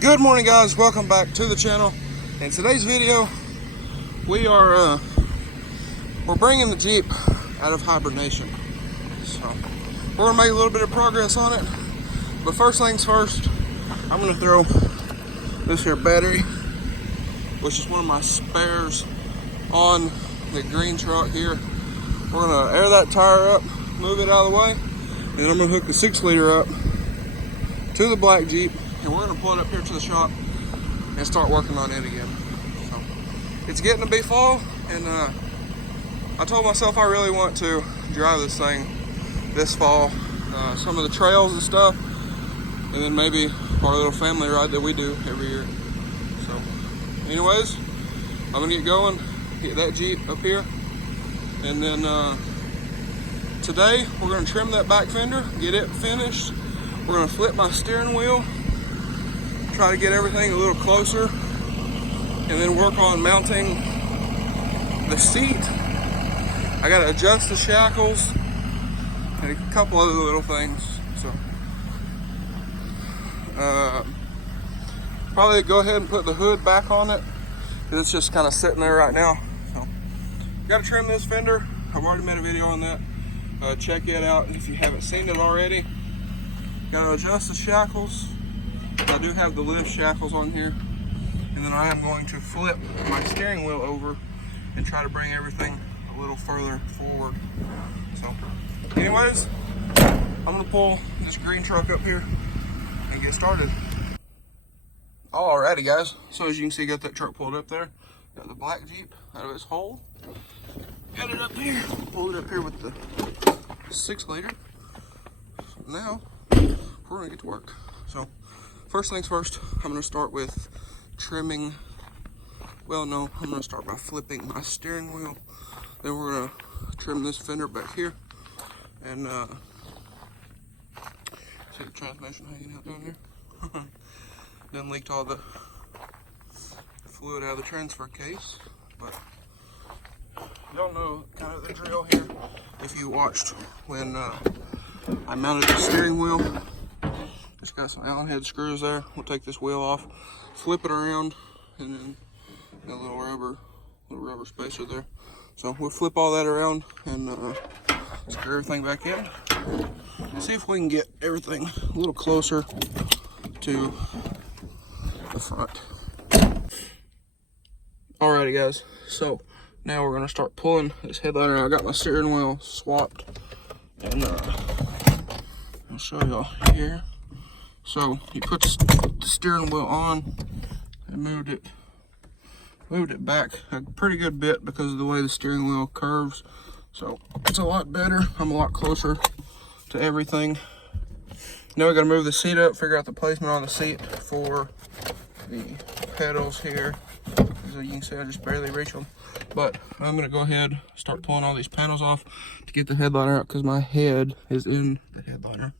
Good morning, guys. Welcome back to the channel. In today's video, we're bringing the Jeep out of hibernation. So we're gonna make a little bit of progress on it. But first things first, I'm gonna throw this here battery, which is one of my spares, on the green truck here. We're gonna air that tire up, move it out of the way, and then I'm gonna hook the 6-liter up to the black Jeep, and we're gonna pull it up here to the shop and start working on it again. So it's getting to be fall, and I told myself I really want to drive this thing this fall, some of the trails and stuff, and then maybe our little family ride that we do every year. So anyways, I'm gonna get going, get that Jeep up here, and then today we're gonna trim that back fender, get it finished. We're gonna flip my steering wheel, try to get everything a little closer, and then work on mounting the seat. I gotta adjust the shackles and a couple other little things. So probably go ahead and put the hood back on it, because it's just kind of sitting there right now. So gotta trim this fender. I've already made a video on that. Check it out if you haven't seen it already. Gotta adjust the shackles. I do have the lift shackles on here, and then I am going to flip my steering wheel over and try to bring everything a little further forward. So anyways, I'm gonna pull this green truck up here and get started. Alrighty, guys, so as you can see, got that truck pulled up there, got the black Jeep out of its hole, got it up here, pulled it up here with the 6-liter. Now we're gonna get to work. So first things first, I'm gonna start with trimming. Well, no, I'm gonna start by flipping my steering wheel. Then we're gonna trim this fender back here, and see the transmission hanging out down here. Then leaked all the fluid out of the transfer case, but y'all know kind of the drill here if you watched when I mounted the steering wheel. Just got some Allen head screws there. We'll take this wheel off, flip it around, and then a little rubber spacer there. So we'll flip all that around and screw everything back in. See if we can get everything a little closer to the front. Alrighty, guys, so now we're gonna start pulling this headliner out. I got my steering wheel swapped, and I'll show y'all here. So you put the steering wheel on and moved it back a pretty good bit because of the way the steering wheel curves. So it's a lot better. I'm a lot closer to everything. Now we gotta move the seat up, figure out the placement on the seat for the pedals here. As you can see, I just barely reach them. But I'm gonna go ahead, start pulling all these panels off to get the headliner out, because my head is in the headliner.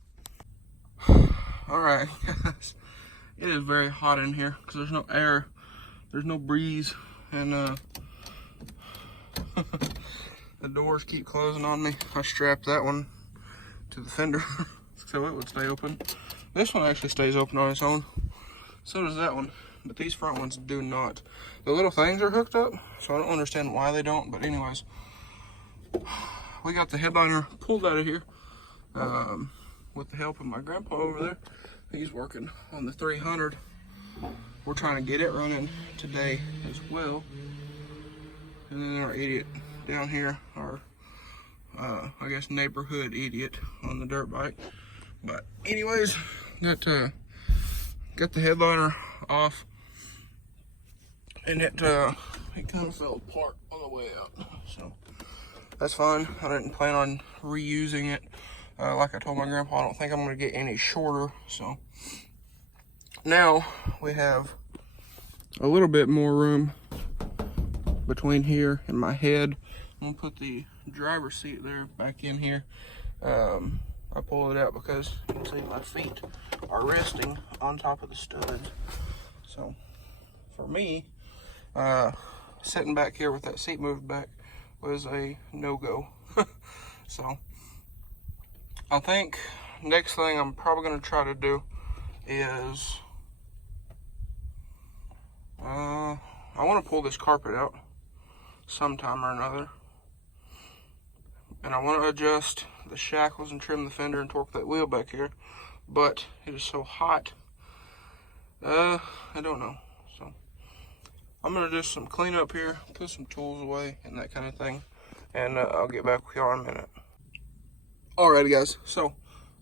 Alright, guys, it is very hot in here because there's no air, there's no breeze, and the doors keep closing on me. I strapped that one to the fender so it would stay open. This one actually stays open on its own, so does that one, but these front ones do not. The little things are hooked up, so I don't understand why they don't, but anyways, we got the headliner pulled out of here with the help of my grandpa over there. He's working on the 300. We're trying to get it running today as well. And then our idiot down here, our I guess neighborhood idiot on the dirt bike. But anyways, got the headliner off, and it kind of fell apart on the way out. So that's fine. I didn't plan on reusing it. Like I told my grandpa, I don't think I'm gonna get any shorter. So now we have a little bit more room between here and my head. I'm gonna put the driver's seat there back in here. I pulled it out because you can see my feet are resting on top of the studs. So for me, sitting back here with that seat moved back was a no-go. So I think next thing I'm probably going to try to do is I want to pull this carpet out sometime or another. And I want to adjust the shackles and trim the fender and torque that wheel back here. But it is so hot. I don't know. So I'm going to do some cleanup here, put some tools away and that kind of thing. And I'll get back with y'all in a minute. Alrighty guys, so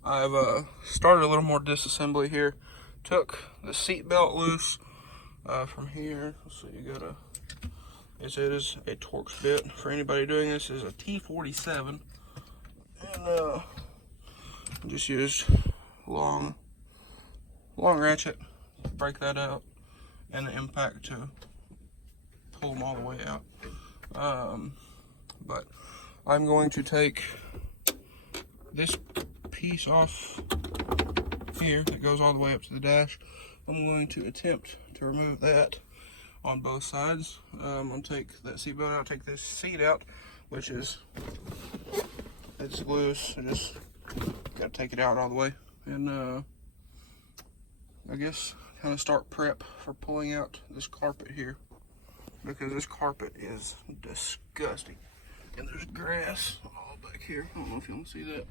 I've started a little more disassembly here. Took the seat belt loose from here. So you got it is a Torx bit. For anybody doing this, is a T47, and just used long ratchet, break that out, and the impact to pull them all the way out. But I'm going to take this piece off here that goes all the way up to the dash. I'm going to attempt to remove that on both sides. I'm going to take that seat belt out, take this seat out, which is, it's loose. I just got to take it out all the way. And I guess kind of start prep for pulling out this carpet here, because this carpet is disgusting. And there's grass all back here. I don't know if you can see that,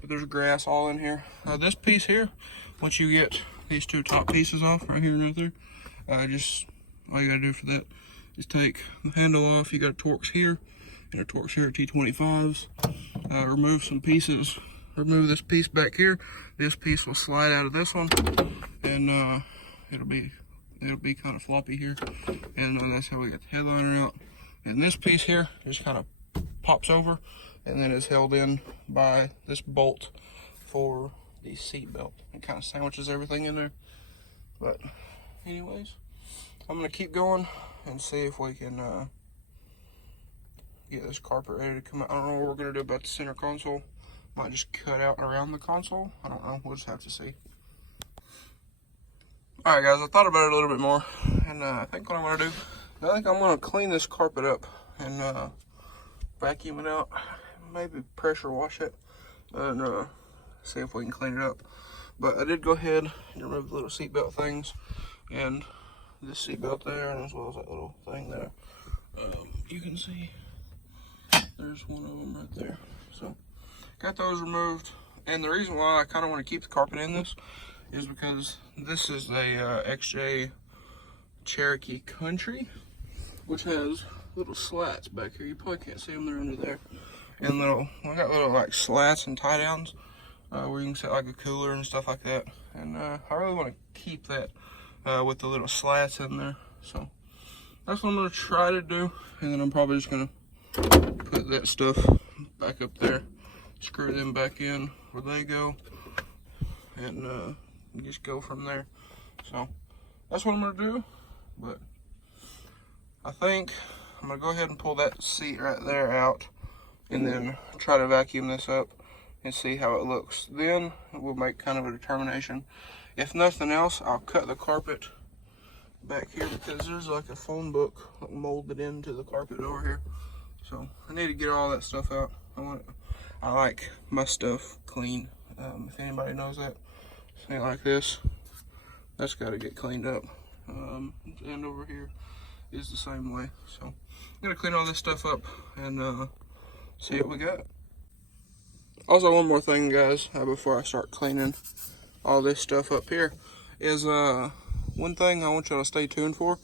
but there's grass all in here. This piece here, once you get these two top pieces off, right here and right there, just all you gotta do for that is take the handle off. You got a Torx here and a Torx here at T25s. Remove some pieces. Remove this piece back here. This piece will slide out of this one, and it'll be kind of floppy here. And that's how we get the headliner out. And this piece here just kind of pops over, and then is held in by this bolt for the seat belt. It kind of sandwiches everything in there. But anyways, I'm gonna keep going and see if we can get this carpet ready to come out. I don't know what we're gonna do about the center console. Might just cut out around the console. I don't know, we'll just have to see. All right guys, I thought about it a little bit more, and I think what I'm gonna do, I think I'm gonna clean this carpet up and vacuum it out, maybe pressure wash it, and see if we can clean it up. But I did go ahead and remove the little seatbelt things, and this seatbelt there, and as well as that little thing there. You can see there's one of them right there. So got those removed, and the reason why I kind of want to keep the carpet in this is because this is a XJ Cherokee Country, which has little slats back here. You probably can't see them, they're under there. And I got little like slats and tie downs where you can set like a cooler and stuff like that. And I really want to keep that with the little slats in there. So that's what I'm going to try to do. And then I'm probably just going to put that stuff back up there, screw them back in where they go, and just go from there. So that's what I'm going to do. But I think I'm going to go ahead and pull that seat right there out, and then try to vacuum this up and see how it looks. Then we'll make kind of a determination. If nothing else, I'll cut the carpet back here, because there's like a phone book molded into the carpet over here. So I need to get all that stuff out. I like my stuff clean. If anybody knows that, something like this, that's got to get cleaned up. And over here is the same way. So I'm gonna clean all this stuff up and see what we got. Also, one more thing guys, before I start cleaning all this stuff up here, is one thing I want y'all to stay tuned for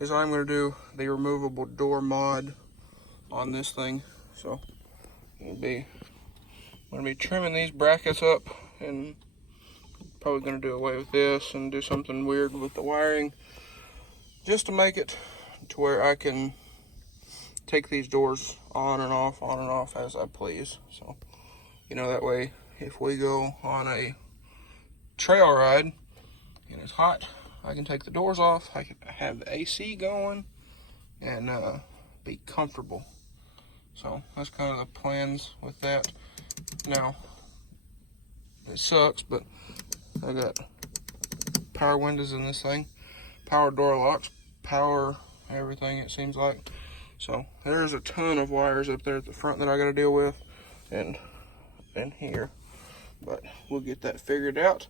is I'm gonna do the removable door mod on this thing. So I'm gonna be trimming these brackets up, and probably gonna do away with this and do something weird with the wiring, just to make it to where I can take these doors on and off as I please. So, you know, that way if we go on a trail ride and it's hot, I can take the doors off, I can have the AC going, and be comfortable. So that's kind of the plans with that. Now, it sucks, but I got power windows in this thing, power door locks, power everything, it seems like. So there's a ton of wires up there at the front that I got to deal with, and here, but we'll get that figured out.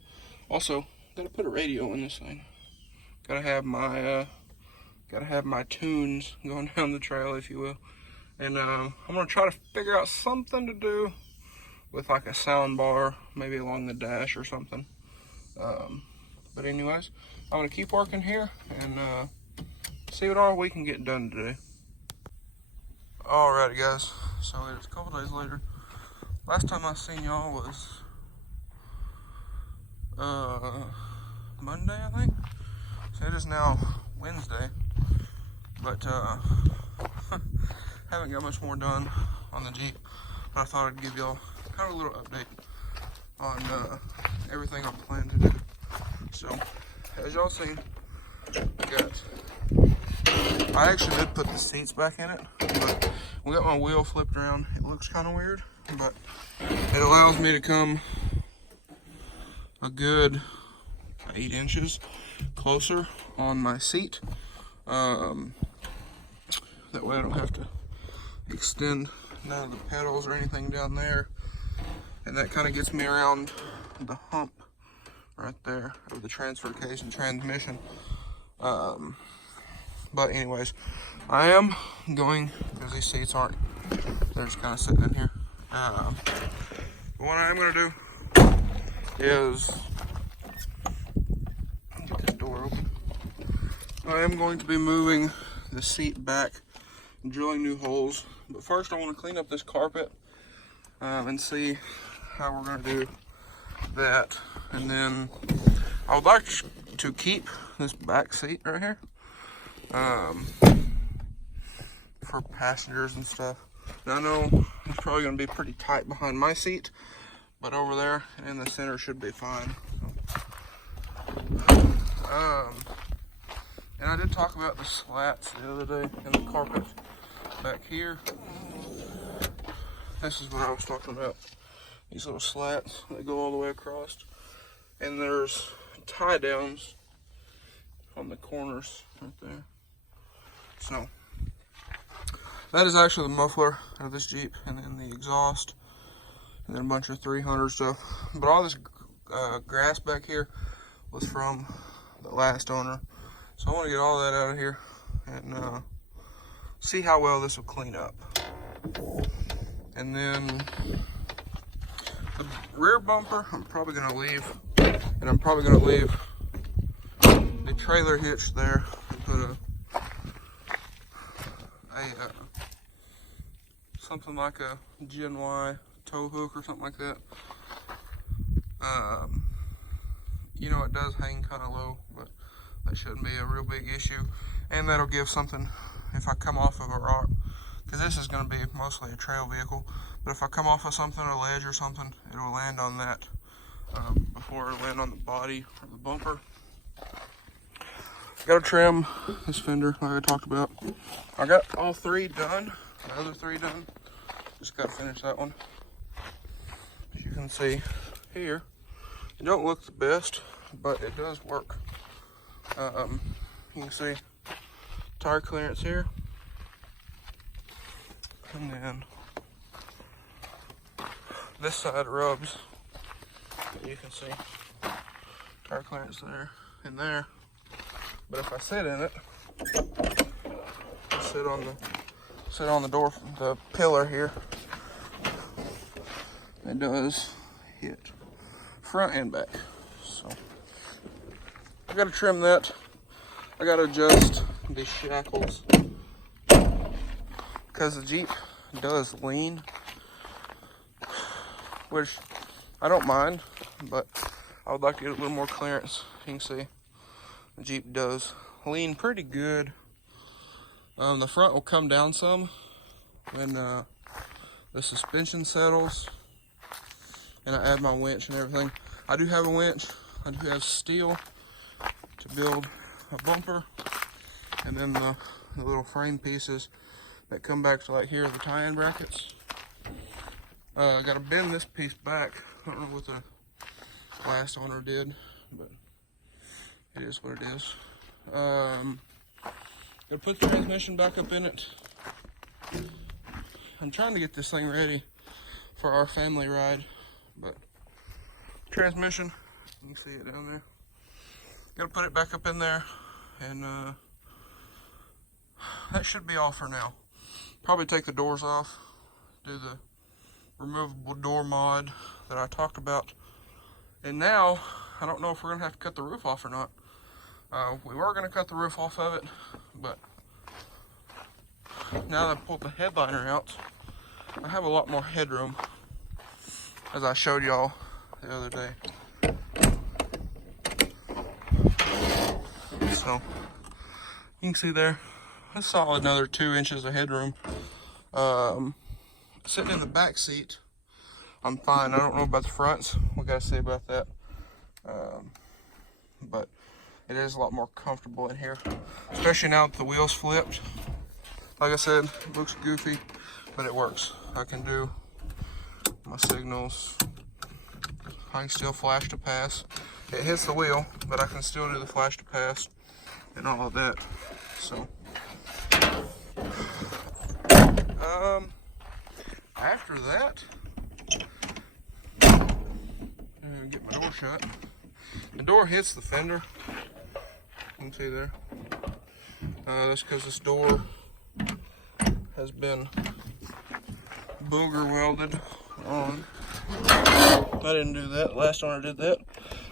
Also, gotta put a radio in this thing. Gotta have my Gotta have my tunes going down the trail, if you will. And I'm gonna try to figure out something to do with like a sound bar, maybe along the dash or something. But anyways, I'm gonna keep working here and see what all we can get done today. Alrighty guys, so it's a couple days later. Last time I seen y'all was Monday, I think. So it is now Wednesday, but haven't got much more done on the Jeep. But I thought I'd give y'all kind of a little update on everything I'm planning to do. So, as y'all seen, I actually did put the seats back in it, but we got my wheel flipped around. It looks kind of weird, but it allows me to come a good 8 inches closer on my seat. That way I don't have to extend none of the pedals or anything down there. And that kind of gets me around the hump right there of the transfer case and transmission. But anyways, I am going, because these seats aren't, they're just kind of sitting in here. But what I am going to do is, get this door open. I am going to be moving the seat back and drilling new holes. But first I want to clean up this carpet and see how we're going to do that. And then I would like to keep this back seat right here for passengers and stuff. Now I know it's probably going to be pretty tight behind my seat, but over there and in the center should be fine. And I did talk about the slats the other day in the carpet back here. This is what I was talking about. These little slats that go all the way across. And there's tie downs on the corners right there. So that is actually the muffler of this Jeep, and then the exhaust, and then a bunch of 300 stuff. But all this grass back here was from the last owner. So I want to get all that out of here and see how well this will clean up. And then the rear bumper, I'm probably going to leave. And I'm probably going to leave the trailer hitch there and put something like a Gen Y tow hook or something like that. You know, it does hang kind of low, but that shouldn't be a real big issue. And that'll give something if I come off of a rock, because this is going to be mostly a trail vehicle. But if I come off of something, a ledge or something, it'll land on that before it'll land on the body or the bumper. Got to trim this fender like I talked about. I got all 3 done, the other 3 done. Just got to finish that one. As you can see here, it don't look the best, but it does work. You can see tire clearance here, and then this side rubs. You can see tire clearance there and there. But if I sit in it, sit on the door, the pillar here, it does hit front and back. So I gotta trim that. I gotta adjust the shackles because the Jeep does lean, which I don't mind, but I would like to get a little more clearance. You can see the Jeep does lean pretty good. The front will come down some when the suspension settles and I add my winch and everything. I do have a winch. I do have steel to build a bumper, and then the little frame pieces that come back to like here, the tie-in brackets. I gotta bend this piece back. I don't know what the last owner did, but it is what it is. Gotta put the transmission back up in it. I'm trying to get this thing ready for our family ride, but transmission, you can see it down there. Gotta put it back up in there and that should be all for now. Probably take the doors off, do the removable door mod that I talked about. And now, I don't know if we're going to have to cut the roof off or not. We were going to cut the roof off of it, but now that I pulled the headliner out, I have a lot more headroom, as I showed y'all the other day. So, you can see there, a solid another 2 inches of headroom. Sitting in the back seat, I'm fine. I don't know about the fronts. We gotta see about that. But it is a lot more comfortable in here, especially now that the wheels flipped. Like I said, it looks goofy, but it works. I can do my signals. I can still flash to pass. It hits the wheel, but I can still do the flash to pass and all of that. So, after that, get my door shut. The door hits the fender. You can see there. That's because this door has been booger welded on. I didn't do that. Last owner did that.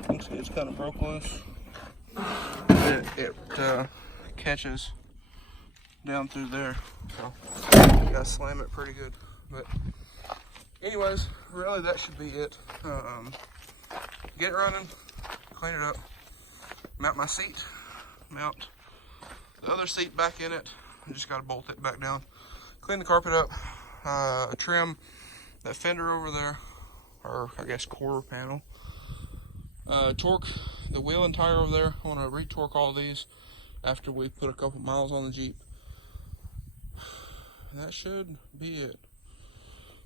You can see it's kind of broke loose. It catches down through there, so you gotta slam it pretty good. But anyways, really that should be it. Get it running, clean it up, mount my seat, mount the other seat back in it. I just gotta bolt it back down, clean the carpet up, trim that fender over there, or I guess quarter panel, torque the wheel and tire over there. I want to retorque all these after we put a couple miles on the Jeep. That should be it.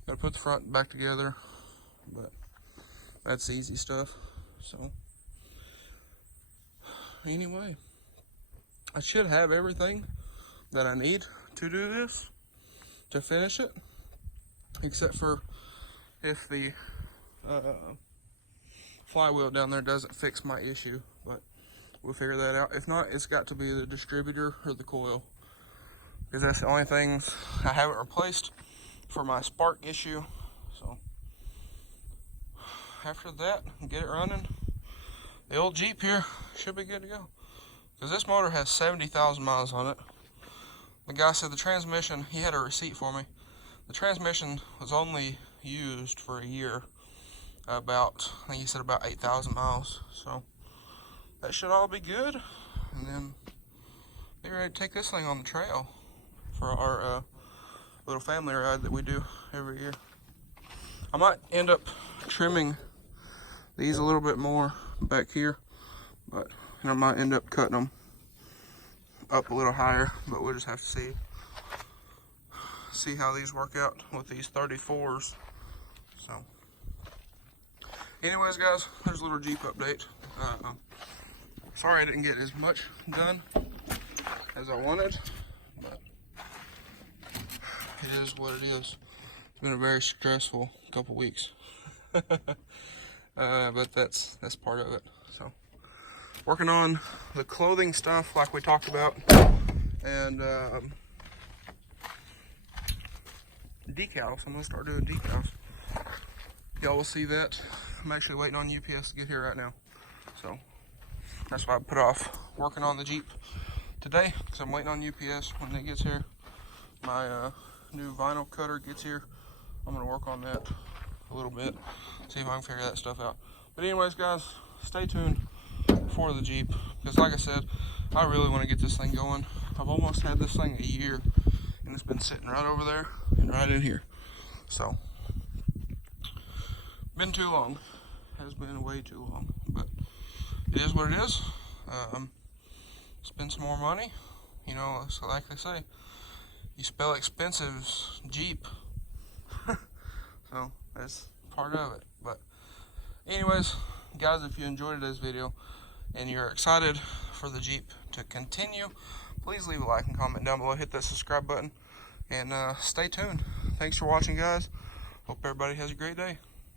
Gotta put the front back together, but that's easy stuff. So anyway, I should have everything that I need to do this, to finish it, except for if the flywheel down there doesn't fix my issue, but we'll figure that out. If not, it's got to be the distributor or the coil, because that's the only things I haven't replaced for my spark issue. So after that, get it running. The old Jeep here should be good to go, because this motor has 70,000 miles on it. The guy said the transmission, he had a receipt for me. The transmission was only used for a year, about, I think he said about 8,000 miles. So that should all be good, and then be ready to take this thing on the trail for our little family ride that we do every year. I might end up trimming these a little bit more back here, but I might end up cutting them up a little higher, but we'll just have to see how these work out with these 34s. So anyways guys, there's a little Jeep update. Sorry I didn't get as much done as I wanted, but it is what it is. It's been a very stressful couple weeks. But that's part of it. So working on the clothing stuff like we talked about, and decals. I'm gonna start doing decals. Y'all will see that. I'm actually waiting on UPS to get here right now, so that's why I put off working on the Jeep today, because I'm waiting on UPS. When it gets here, my new vinyl cutter gets here, I'm gonna work on that a little bit, see if I can figure that stuff out. But anyways guys, stay tuned for the Jeep, because like I said, I really want to get this thing going. I've almost had this thing a year, and it's been sitting right over there and right in here. So been too long, has been way too long, but it is what it is. Spend some more money, you know, so like they say, you spell expensive Jeep. So that's part of it. But anyways guys, if you enjoyed today's video and you're excited for the Jeep to continue, please leave a like and comment down below, hit that subscribe button, and stay tuned. Thanks for watching guys, hope everybody has a great day.